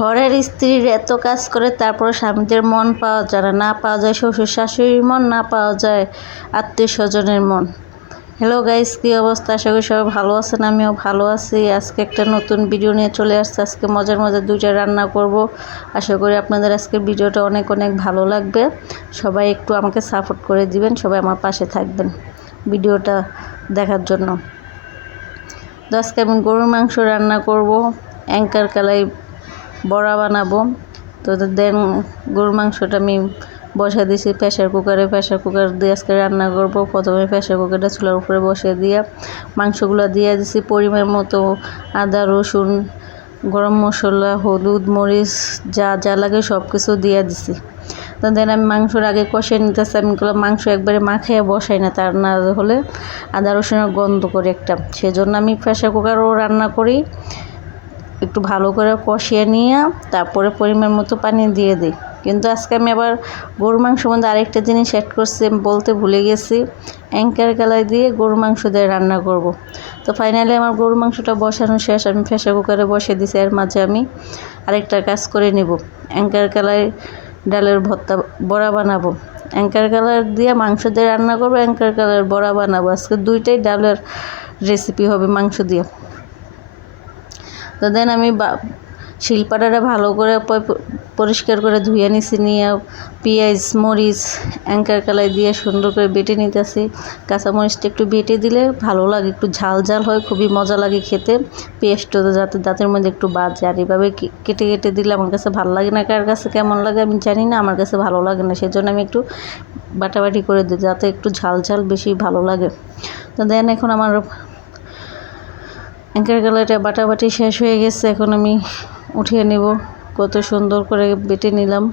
ঘরের স্ত্রীর এত কাজ করে তারপর স্বামীদের মন পাওয়া যায় না, না পাওয়া যায় শ্বশুর শাশুড়ির মন, না পাওয়া যায় আত্মীয় স্বজনের মন। হ্যালো গাইস, কী অবস্থা? আশা করি সবাই ভালো আছেন, আমিও ভালো আছি। আজকে একটা নতুন ভিডিও নিয়ে চলে আসছে। আজকে মজার মজার দুইটা রান্না করব। আশা করি আপনাদের আজকের ভিডিওটা অনেক অনেক ভালো লাগবে। সবাই একটু আমাকে সাপোর্ট করে দিবেন, সবাই আমার পাশে থাকবেন ভিডিওটা দেখার জন্য। তো আজকে আমি গরুর মাংস রান্না করব, অ্যাঙ্কার কালাই বড়া বানাবো। তো দেন গরুর মাংসটা আমি বসিয়ে দিয়েছি প্রেশার কুকার দিয়ে আজকে রান্না করব। প্রথমে প্রেশার কুকারটা চুলার উপরে বসিয়ে দিয়ে মাংসগুলো দিয়ে দিয়েছি পরিমাণ মতো আদা রসুন গরম মশলা হলুদ মরিচ যা যা লাগে সব কিছু দিয়ে দিছি। তো দেন আমি মাংসর আগে কষিয়ে নিতেছি। আমি মাংস একবারে মাখিয়ে বসাই না, তার না হলে আদা রসুনের গন্ধ করে একটা, সেজন্য আমি প্রেশার কুকারও রান্না করি। একটু ভালো করে কষিয়ে নিয়ে তারপরে পরিমাণ মতো পানি দিয়ে দিই। কিন্তু আজকে আমি আবার গরুর মাংসের মধ্যে আরেকটা জিনিস অ্যাড করছি, বলতে ভুলে গেছি। অ্যাঙ্কার কালাই দিয়ে গরুর মাংস দিয়ে রান্না করব। তো ফাইনালি আমার গরুর মাংসটা বসানো শেষ, আমি প্রেশার কুকারে বসিয়ে দিছি। এর মাঝে আমি আরেকটা কাজ করে নেব, অ্যাঙ্কার কালাই ডালের ভর্তা বড়া বানাবো। অ্যাঙ্কার কালার দিয়ে মাংস দিয়ে রান্না করবো, অ্যাঙ্কার কালার বড়া বানাবো। আজকে দুইটাই ডালের রেসিপি হবে মাংস দিয়ে। তো দেন আমি শিলপাটাটা ভালো করে পরিষ্কার করে ধুয়ে নিছি, নিয়ে পেঁয়াজ মরিচ অ্যাঙ্কার কালাই দিয়ে সুন্দর করে বেটে নিতেছি। কাঁচামরিচটা একটু বেটে দিলে ভালো লাগে, একটু ঝাল ঝাল হয়, খুবই মজা লাগে খেতে। পেঁয়াজটা যাতে দাঁতের মধ্যে একটু বাজে, আর এভাবে কেটে কেটে দিলে আমার কাছে ভালো লাগে না। কার কাছে কেমন লাগে আমি জানি না, আমার কাছে ভালো লাগে না, সেজন্য আমি একটু বাটাবাটি করে দিই যাতে একটু ঝাল ঝাল বেশি ভালো লাগে। তো দেন এখন আমার অ্যাঙ্কার কালাইটা বাটাবাটি শেষ হয়ে গেছে, এখন আমি উঠিয়ে নেব। কত সুন্দর করে বেটে নিলাম।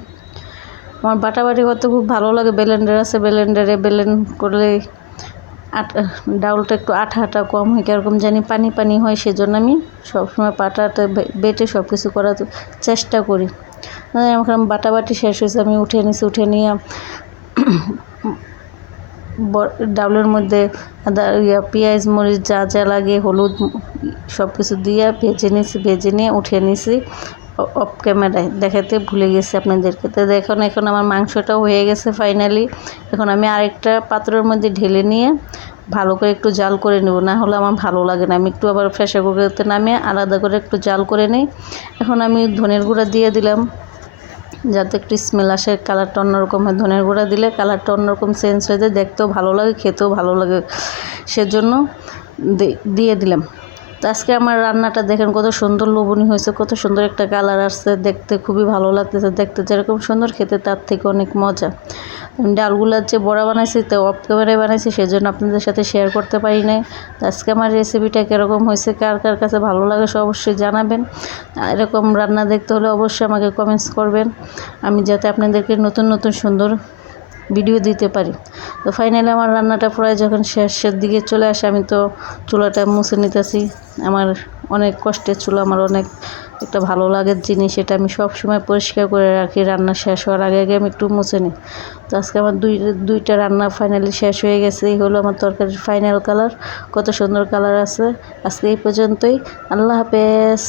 আমার বাটাবাটি করতে খুব ভালো লাগে। ব্লেন্ডার আছে, ব্লেন্ডারে ব্লেন্ড করলে ডাউলটা একটু আঠা আঠা কম হয়, কীরকম জানি পানি পানি হয়, সেজন্য আমি সবসময় পাটাটা বেটে সব কিছু করার চেষ্টা করি। এখন বাটাবাটি শেষ হয়েছে, আমি উঠিয়ে নিছি। উঠে নিয়ে ডাউলের মধ্যে পেঁয়াজ মরিচ যা যা লাগে হলুদ সব কিছু দিয়ে ভেজে নিছি, ভেজে নিয়ে উঠিয়ে নিছি। অফ ক্যামেরায় দেখাতে ভুলে গেছি আপনাদেরকে। তো এখন আমার মাংসটাও হয়ে গেছে ফাইনালি। এখন আমি আরেকটা পাত্রের মধ্যে ঢেলে নিয়ে ভালো করে একটু জাল করে নেব, না হলে আমার ভালো লাগে না। আমি একটু আবার প্রেসার কুকারতে নামিয়ে আলাদা করে একটু জাল করে নিই। এখন আমি ধনের গুঁড়া দিয়ে দিলাম যাতে একটু স্মেল আসে, কালারটা অন্যরকম হয়। ধনের গুঁড়া দিলে কালারটা অন্যরকম চেঞ্জ হয়ে যায়, দেখতেও ভালো লাগে, খেতেও ভালো লাগে, সেজন্য দিয়ে দিলাম। তো আজকে আমার রান্নাটা দেখেন কত সুন্দর লোভনীয় হয়েছে, কত সুন্দর একটা কালার আসছে, দেখতে খুবই ভালো লাগতেছে। দেখতে যেরকম সুন্দর, খেতে তার থেকে অনেক মজা। ডালগুলার যে বড়া বানাইছি তো অফ ক্যামেরায় বানাইছি, সেজন্য আপনাদের সাথে শেয়ার করতে পারি নাই। তো আজকে আমার রেসিপিটা কীরকম হয়েছে, কার কার কাছে ভালো লাগে সে অবশ্যই জানাবেন। এরকম রান্না দেখতে হলে অবশ্যই আমাকে কমেন্টস করবেন, আমি যাতে আপনাদেরকে নতুন নতুন সুন্দর ভিডিও দিতে পারি। তো ফাইনালি আমার রান্নাটা প্রায় যখন শেষের দিকে চলে আসে, আমি তো চুলাটা মুছে নিতেছি। আমার অনেক কষ্টের চুলা, আমার অনেক একটা ভালো লাগার জিনিস, এটা আমি সব সময় পরিষ্কার করে রাখি। রান্না শেষ হওয়ার আগে আগে আমি একটু মুছে নিই। তো আজকে আমার দুইটা রান্না ফাইনালি শেষ হয়ে গেছে। এই হলো আমার তরকারির ফাইনাল কালার, কত সুন্দর কালার আছে। আজকে এই পর্যন্তই, আল্লাহ হাফেজ।